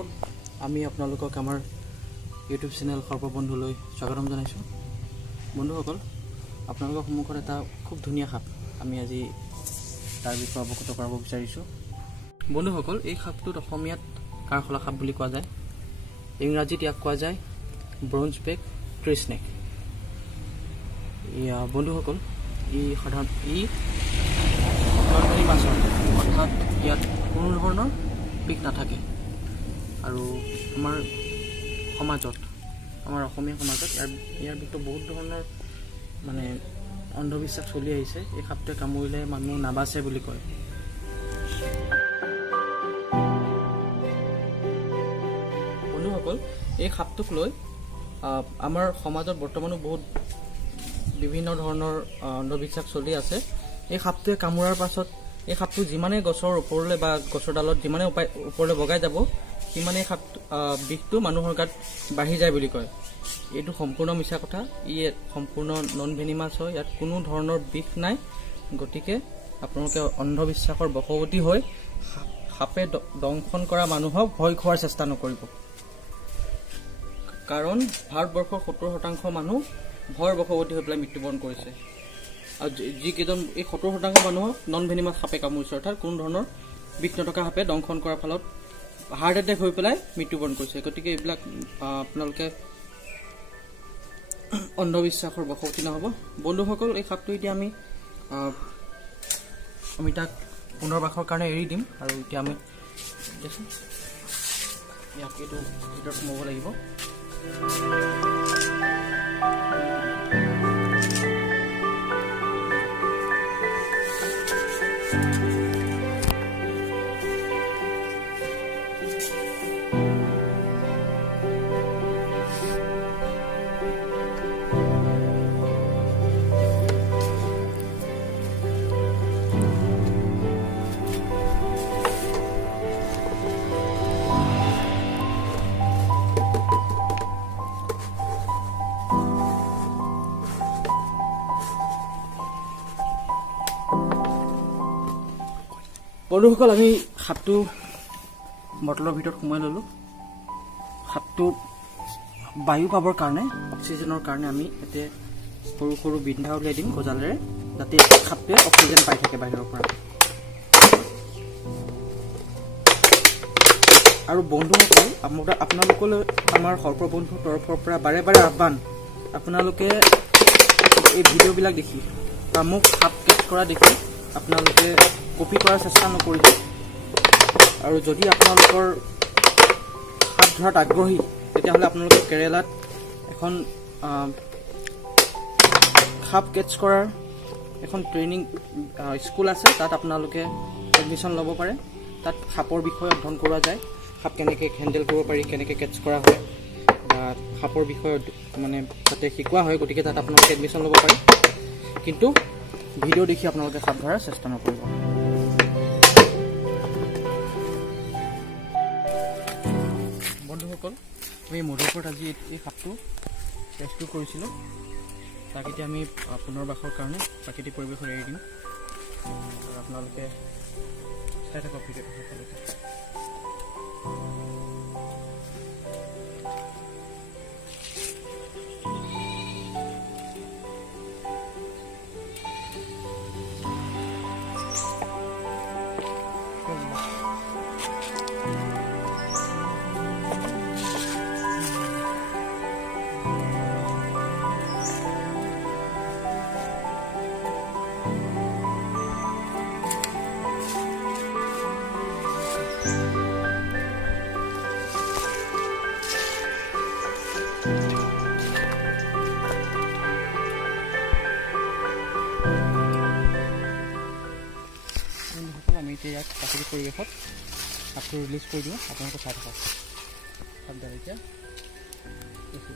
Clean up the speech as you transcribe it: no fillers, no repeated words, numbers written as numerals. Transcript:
দৰ্শক আমি আপোনালোকক আমাৰ ইউটিউব চেনেল সৰ্ববন্ধুলৈ স্বাগতম জনাইছোঁ। বন্ধুসকল, আপোনালোকৰ সন্মুখত এটা খুব ধুনীয়া সাপ আমি আজি তাৰ বিষয়ে অৱগত কৰাব বিচাৰিছোঁ। বন্ধুসকল, এই সাপটোত অসমীয়াত কাৰখলা সাপ বুলি কোৱা যায়, ইংৰাজীত ইয়াক কোৱা যায় ব্ৰঞ্জ বেক ট্ৰী স্নেক। বন্ধুসকল, সাধাৰণ নলবাৰী মাছৰ অৰ্থাৎ ইয়াত কোনো ধৰণৰ বিষ নাথাকে আৰু আমাৰ সমাজত, আমাৰ অসমীয়া সমাজত ইয়াৰ বিষয়ে বহুত ধৰণৰ মানে অন্ধবিশ্বাস চলি আহিছে। এই সাপটোৱে কামুৰিলে মানুহ নাবাচে বুলি কয়। বন্ধুসকল, এই সাপটোক লৈ আমাৰ সমাজত বৰ্তমানো বহুত বিভিন্ন ধৰণৰ অন্ধবিশ্বাস চলি আছে। এই সাপটোৱে কামোৰাৰ পাছত এই সাপটো যিমানে গছৰ ওপৰলৈ বা গছৰ ডালত যিমানে ওপৰলৈ বগাই যাব সিমানে বিষটো মানুহৰ গাত বাঢ়ি যায় বুলি কয়। এইটো সম্পূৰ্ণ মিছা কথা। ই সম্পূৰ্ণ নন ভেনিমাছ হয়, ইয়াত কোনো ধৰণৰ বিষ নাই। গতিকে আপোনালোকে অন্ধবিশ্বাসৰ বশৱৰ্তী হৈ সাপে দংশন কৰা মানুহক ভয় খোৱাৰ চেষ্টা নকৰিব, কাৰণ ভাৰতবৰ্ষৰ 70% মানুহ ভয়ৰ বশৱৰ্তী হৈ পেলাই মৃত্যুবৰণ কৰিছে আৰু যিকেইজন এই 70% মানুহক নন ভেনিমাছ সাপে কামুৰিছে, অৰ্থাৎ কোনো ধৰণৰ বিষ নথকা সাপে দংশন কৰাৰ ফলত হাৰ্ট এটেক হৈ পেলাই মৃত্যুবৰণ কৰিছে। গতিকে এইবিলাক আপোনালোকে অন্ধবিশ্বাসৰ বশৱৰ্তী নহ'ব। বন্ধুসকল, এই সাপটো এতিয়া আমি তাক পুনৰবাসৰ কাৰণে এৰি দিম আৰু এতিয়া আমি ইয়াক এইটো ভিতৰত সোমাব লাগিব। বন্ধুসকল, আমি সাপটো বটলৰ ভিতৰত সোমাই ল'লোঁ। সাপটো বায়ু পাবৰ কাৰণে, অক্সিজেনৰ কাৰণে আমি ইয়াতে সৰু সৰু বিন্ধা উলিয়াই দিম গজালেৰে, যাতে সাপটোৱে অক্সিজেন পাই থাকে বাহিৰৰ পৰা। আৰু বন্ধুসকল, আপোনালোকলৈ আমাৰ সৰ্ববন্ধুৰ তৰফৰ পৰা বাৰে বাৰে আহ্বান, আপোনালোকে এই ভিডিঅ'বিলাক দেখি বা মোক সাপ কেচ কৰা দেখি আপোনালোকে কপি কৰাৰ চেষ্টা নকৰিব। আৰু যদি আপোনালোকৰ সাপ ধৰাত আগ্ৰহী, তেতিয়াহ'লে আপোনালোকে কেৰেলাত এখন সাপ কেটছ কৰাৰ এখন ট্ৰেইনিং স্কুল আছে, তাত আপোনালোকে এডমিশ্যন ল'ব পাৰে। তাত সাপৰ বিষয়ে অধ্যয়ন কৰোৱা যায়, সাপ কেনেকৈ হেণ্ডেল কৰিব পাৰি, কেনেকৈ কেটছ কৰা হয় বা সাপৰ বিষয়ে মানে তাতে শিকোৱা হয়। গতিকে তাত আপোনালোকে এডমিশ্যন ল'ব পাৰে, কিন্তু ভিডিঅ' দেখি আপোনালোকে সাপ ধৰাৰ চেষ্টা নকৰিব। বন্ধুসকল, আমি মধুপুৰত আজি এই সাপটো ৰেস্কিউ কৰিছিলোঁ। তাক এতিয়া আমি পুনৰবাসৰ কাৰণে প্ৰাকৃতিক পৰিৱেশত এৰি দিম আৰু আপোনালোকে চাই থাকক ভিডিঅ'টো সকলোকে। আমি এতিয়া ইয়াক প্ৰাকৃতিক পৰিৱেশত সাপটো ৰিলিজ কৰি দিওঁ, আপোনালোকে চাই থাকক। সাপডাল এতিয়া দেখি